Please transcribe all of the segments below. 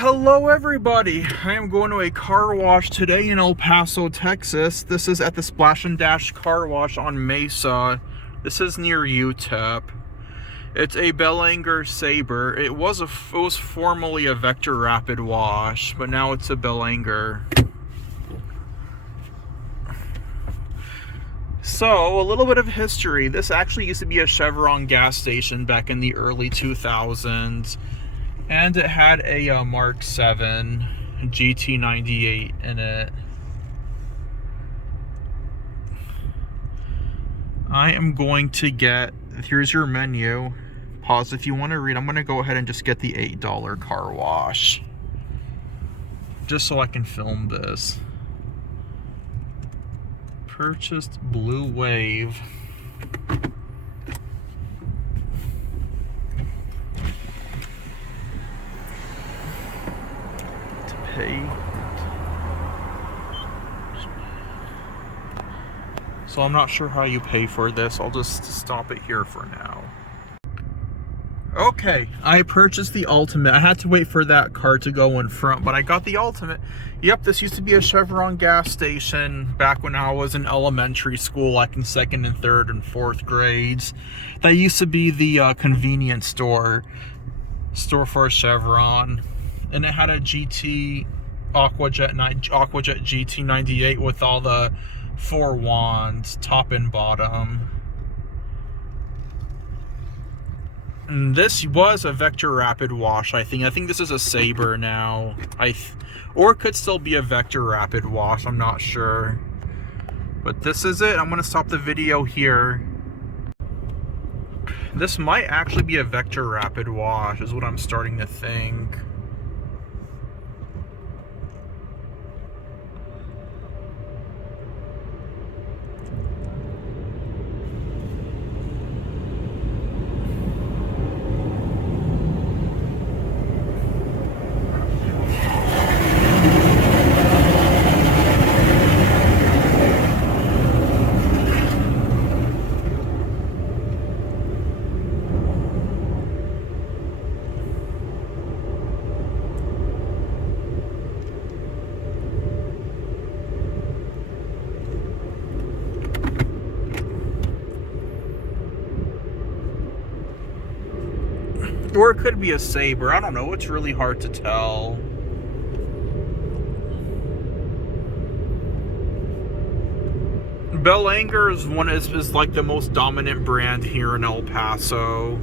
Hello everybody, I am going to a car wash today in El Paso, Texas. This is at the Splash and Dash car wash on Mesa. This is near UTEP. It's a Belanger Saber. It was formerly a Vector Rapid Wash, but now it's a Belanger. So, a little bit of history. This actually used to be a Chevron gas station back in the early 2000s. And it had a Mark VII GT98 in it. I am going to get, here's your menu. Pause if you want to read. I'm going to go ahead and just get the $8 car wash. Just so I can film this. Purchased Blue Wave. So I'm not sure how you pay for this. I'll just stop it here for now. Okay, I purchased the Ultimate. I had to wait for that car to go in front, but I got the Ultimate. Yep, this used to be a Chevron gas station back when I was in elementary school, like in 2nd and 3rd and 4th grades. That used to be the convenience store for Chevron. And it had a Aqua Jet GT98 with all the 4 wands, top and bottom. And this was a Vector Rapid Wash, I think. I think this is a Saber now. Or it could still be a Vector Rapid Wash, I'm not sure. But this is it. I'm going to stop the video here. This might actually be a Vector Rapid Wash, is what I'm starting to think. Or it could be a Saber. I don't know. It's really hard to tell. Belanger is like the most dominant brand here in El Paso.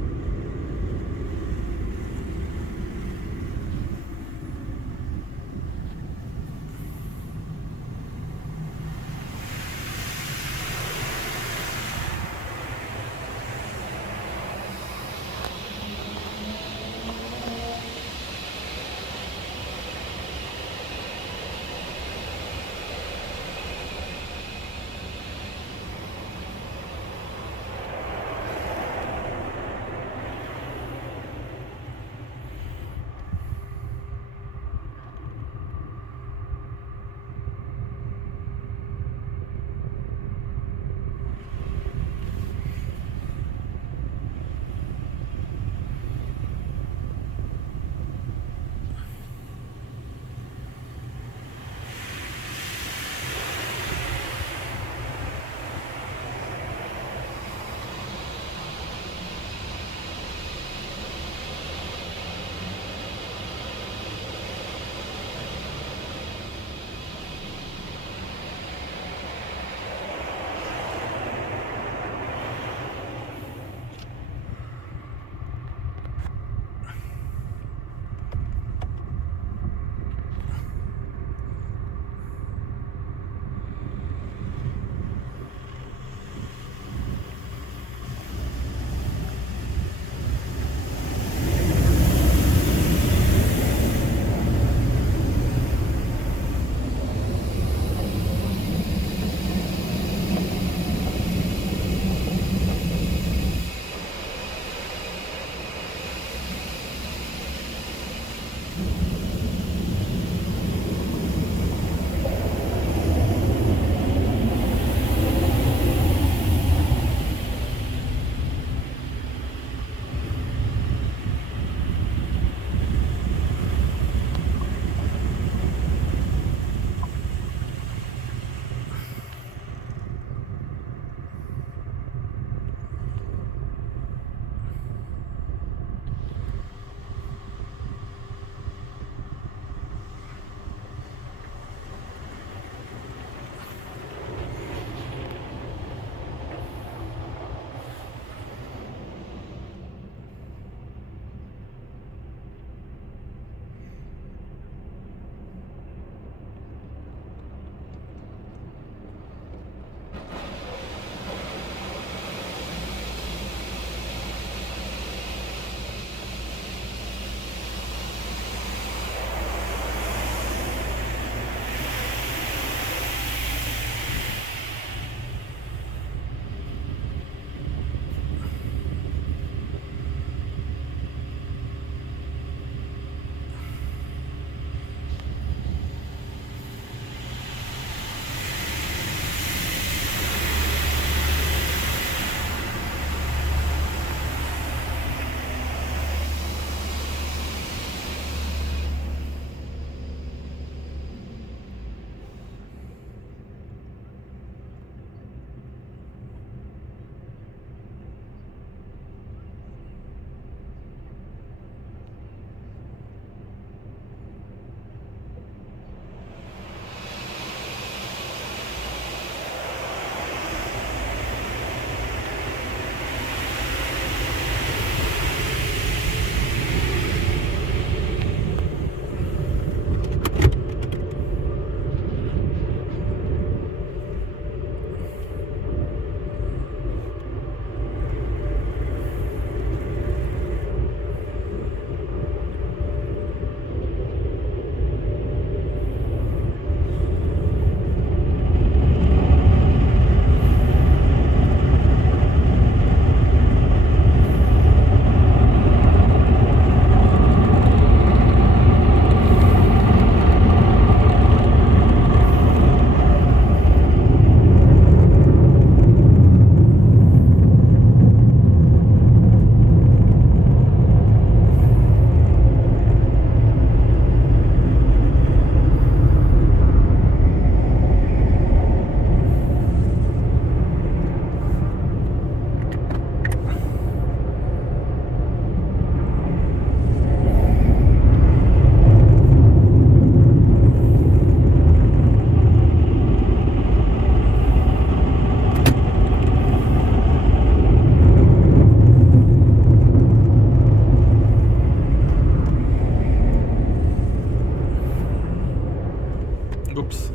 Oops.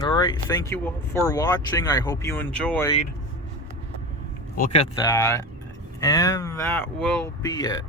Alright, thank you all for watching. I hope you enjoyed. Look at that. And that will be it.